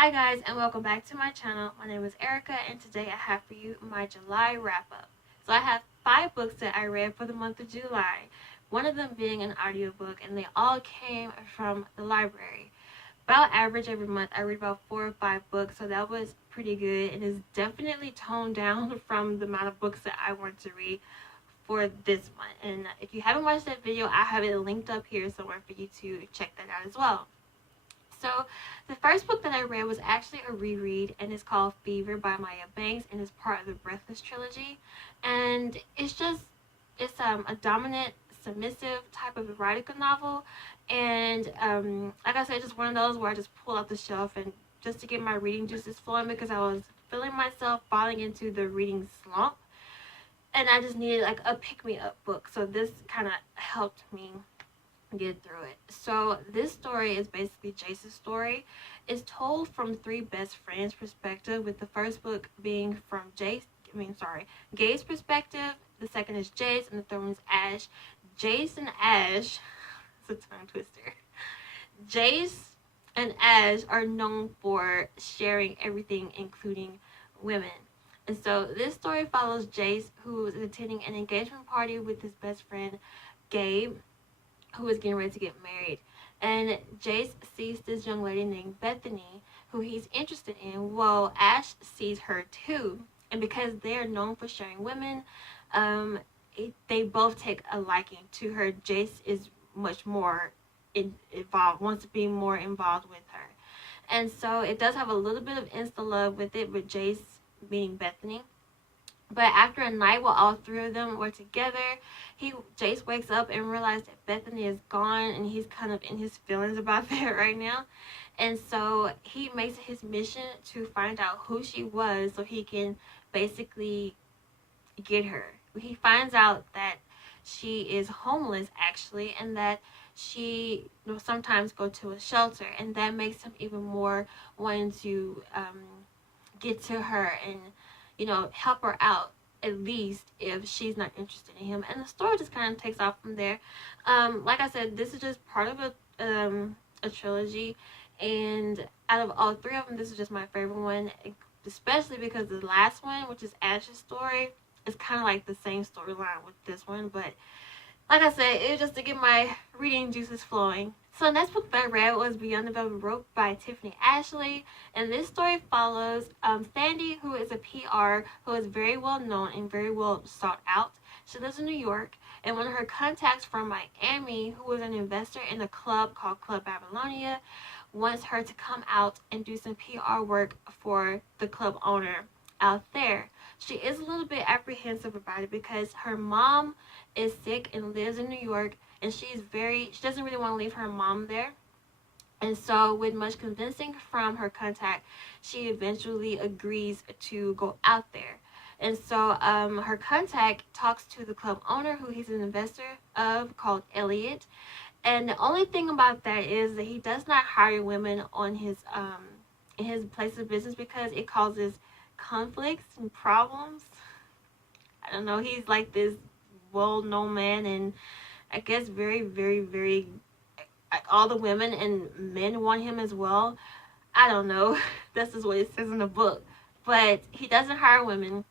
Hi guys, and welcome back to my channel. My name is Erica, and today I have for you my July wrap-up. So I have 5 books that I read for the month of July, one of them being an audiobook, and they all came from the library. About average every month I read about 4 or 5 books, so that was pretty good, and it's definitely toned down from the amount of books that I want to read for this month. And if you haven't watched that video, I have it linked up here somewhere for you to check that out as well. So the first book that I read was actually a reread, and it's called Fever by Maya Banks, and it's part of the Breathless trilogy. And it's a dominant, submissive type of erotica novel, and like I said, just one of those where I just pull out the shelf and just to get my reading juices flowing, because I was feeling myself falling into the reading slump, and I just needed like a pick me up book. So this kind of helped me get through it. So this story is basically Jace's story. It's told from 3 best friends' perspective, with the first book being from Gay's perspective, the second is Jace, and the third one is Ash. Jace and Ash, it's a tongue twister. Jace and Ash are known for sharing everything, including women. And so this story follows Jace, who is attending an engagement party with his best friend, Gabe, who is getting ready to get married. And Jace sees this young lady named Bethany, who he's interested in. Well, Ash sees her too. And because they are known for sharing women, they both take a liking to her. Jace is much more involved, wants to be more involved with her. And so it does have a little bit of insta love with it, with Jace meaning Bethany. But after a night while all 3 of them were together, Jace wakes up and realizes that Bethany is gone, and he's kind of in his feelings about that right now. And so he makes it his mission to find out who she was so he can basically get her. He finds out that she is homeless actually, and that she sometimes go to a shelter, and that makes him even more wanting to get to her and help her out, at least if she's not interested in him. And the story just kind of takes off from there. Like I said, this is just part of a trilogy, and out of all 3 of them, this is just my favorite one, especially because the last one, which is Ash's story, is kind of like the same storyline with this one. But like I said, it was just to get my reading juices flowing. So the next book that I read was Beyond the Velvet Rope by Tiffany Ashley. And this story follows Sandy, who is a PR who is very well known and very well sought out. She lives in New York, and one of her contacts from Miami, who is an investor in a club called Club Babylonia, wants her to come out and do some PR work for the club owner out there. She is a little bit apprehensive about it because her mom is sick and lives in New York, and she doesn't really want to leave her mom there. And so with much convincing from her contact, she eventually agrees to go out there. And so her contact talks to the club owner, who he's an investor of, called Elliot. And the only thing about that is that he does not hire women on his in his place of business because it causes conflicts and problems. I don't know, he's like this well-known man, and I guess very, very, very, all the women and men want him as well. I don't know. This is what it says in the book. But he doesn't hire women.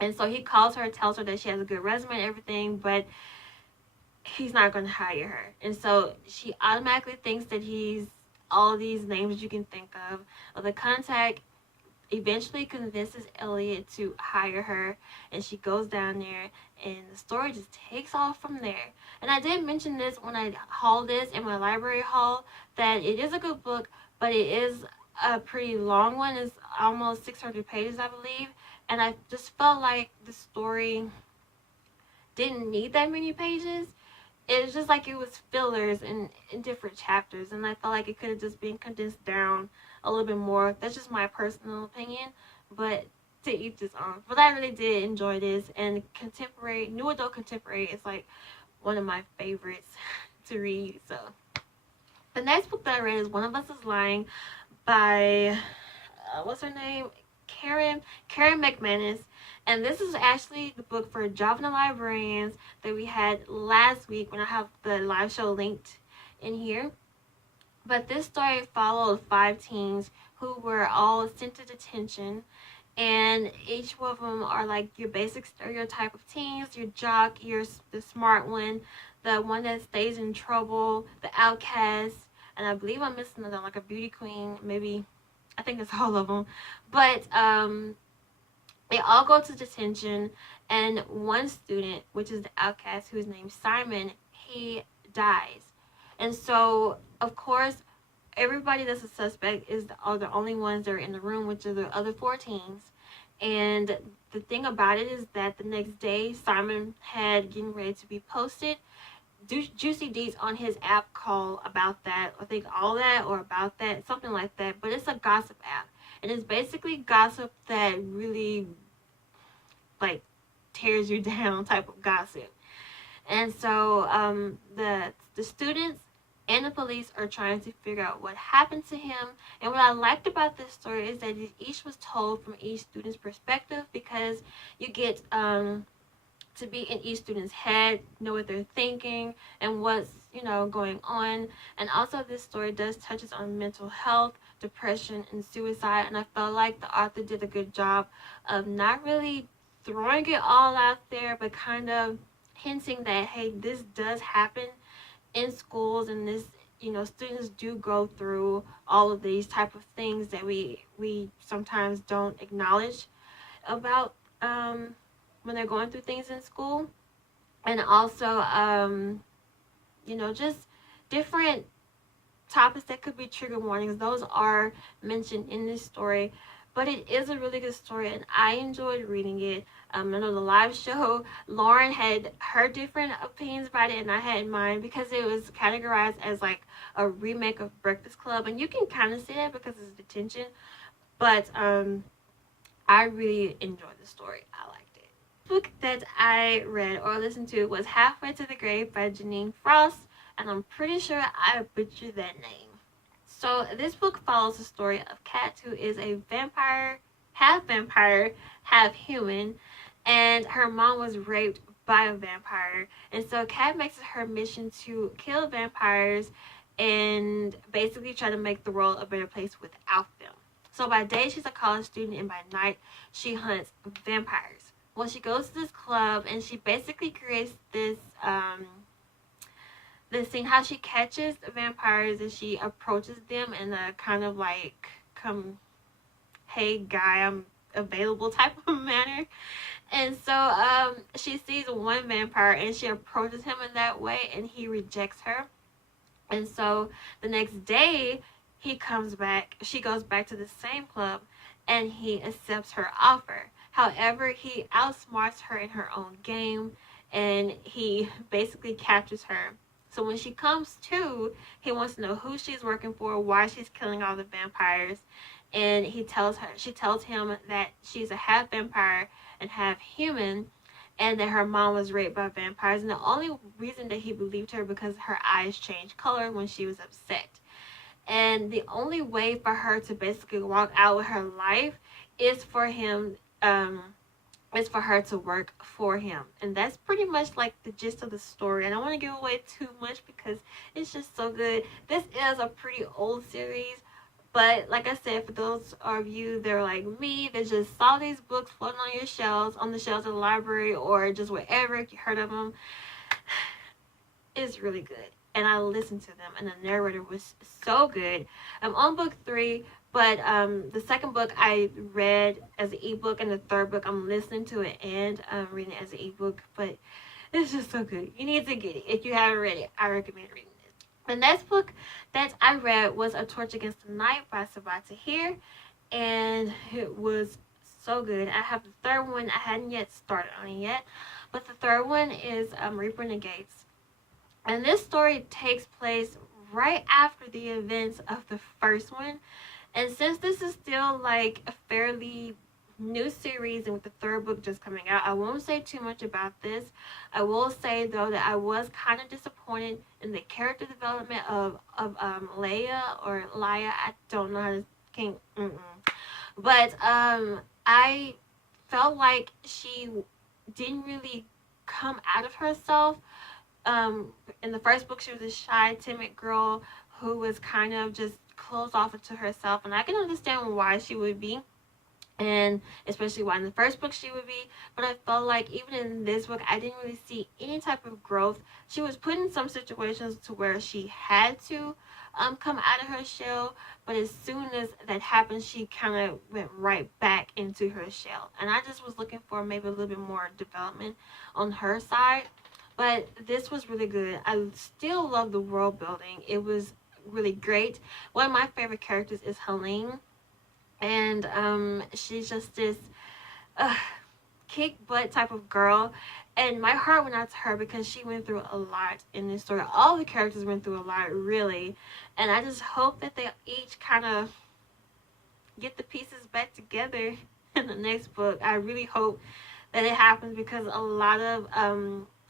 And so he calls her, tells her that she has a good resume and everything, but he's not going to hire her. And so she automatically thinks that he's all of these names you can think of. The contact eventually convinces Elliot to hire her, and she goes down there, and the story just takes off from there. And I did mention this when I hauled this in my library haul, that it is a good book, but it is a pretty long one. It's almost 600 pages, I believe, and I just felt like the story didn't need that many pages. It was just like it was fillers in different chapters, and I felt like it could have just been condensed down a little bit more. That's just my personal opinion, but to each his own. But I really did enjoy this, and new adult contemporary is like one of my favorites to read. So the next book that I read is One of Us is Lying by what's her name? Karen McManus. And this is actually the book for juvenile librarians that we had last week when I have the live show linked in here. But this story followed 5 teens who were all sent to detention, and each one of them are like your basic stereotype of teens: your jock, your the smart one, the one that stays in trouble, the outcast, and I believe I'm missing another, like a beauty queen, maybe. I think it's all of them, but they all go to detention, and one student, which is the outcast, who's named Simon, he dies, and so of course everybody that's a suspect are the only ones that are in the room, which are the other 14s. And the thing about it is that the next day, Simon had getting ready to be posted juicy deets on his app called About That. I think All That or About That, something like that. But it's a gossip app, and it's basically gossip that really like tears you down type of gossip. And so the students and the police are trying to figure out what happened to him. And what I liked about this story is that each was told from each student's perspective, because you get to be in each student's head, know what they're thinking and what's going on. And also this story does touches on mental health, depression, and suicide. And I felt like the author did a good job of not really throwing it all out there, but kind of hinting that, hey, this does happen in schools, and this, students do go through all of these type of things that we sometimes don't acknowledge about when they're going through things in school. And also just different topics that could be trigger warnings. Those are mentioned in this story, but it is a really good story, and I enjoyed reading it. I know the live show, Lauren had her different opinions about it, and I had mine, because it was categorized as like a remake of Breakfast Club, and you can kind of see that because it's detention. But I really enjoyed the story. I liked it. The book that I read or listened to was Halfway to the Grave by Janine Frost, and I'm pretty sure I butchered that name. So this book follows the story of Kat, who is a vampire, half human, and her mom was raped by a vampire. And so Kat makes it her mission to kill vampires and basically try to make the world a better place without them. So by day she's a college student, and by night she hunts vampires. Well, she goes to this club and she basically creates this scene how she catches vampires, and she approaches them in a kind of like, come, hey guy, I'm available type of manner. And so she sees one vampire and she approaches him in that way, and he rejects her. And so the next day she goes back to the same club, and he accepts her offer. However, he outsmarts her in her own game, and he basically captures her. So when she comes to, he wants to know who she's working for, why she's killing all the vampires, and she tells him that she's a half vampire and half human, and that her mom was raped by vampires. And the only reason that he believed her because her eyes changed color when she was upset. And the only way for her to basically walk out with her life is for him is for her to work for him. And that's pretty much like the gist of the story. And I don't want to give away too much because it's just so good. This is a pretty old series, but like I said, for those of you that are like me, that just saw these books floating on your shelves, on the shelves of the library, or just wherever you heard of them, it's really good. And I listened to them, and the narrator was so good. I'm on book 3, but the second book I read as an ebook, and the third book I'm listening to it and reading it as an ebook. But it's just so good. You need to get it. If you haven't read it, I recommend reading it. The next book that I read was A Torch Against the Night by Sabaa Tahir, and it was so good. I have the third one. I hadn't yet started on it yet, but the third one is Reaper in the Gates. And this story takes place right after the events of the first one. And since this is still like a fairly new series, and with the third book just coming out, I won't say too much about this. I will say though that I was kind of disappointed in the character development of Leia or Laya. I don't know how to but I felt like she didn't really come out of herself. In the first book, she was a shy, timid girl who was kind of just closed off into herself, and I can understand why she would be, and especially why in the first book she would be. But I felt like even in this book I didn't really see any type of growth. She was put in some situations to where she had to come out of her shell, but as soon as that happened she kind of went right back into her shell, and I just was looking for maybe a little bit more development on her side. But this was really good. I still love the world building. It was really great. One of my favorite characters is Helene, and she's just this uh, kick butt type of girl, and my heart went out to her because she went through a lot in this story. All the characters went through a lot, really, and I just hope that they each kind of get the pieces back together in the next book. I really hope that it happens because a lot of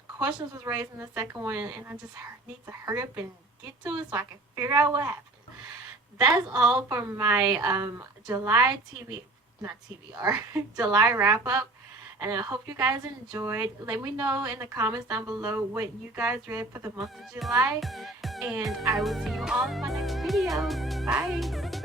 questions was raised in the second one, and I just need to hurry up and get to it so I can figure out what happened. That's all for my July not TBR, July wrap up. And I hope you guys enjoyed. Let me know in the comments down below what you guys read for the month of July. And I will see you all in my next video. Bye.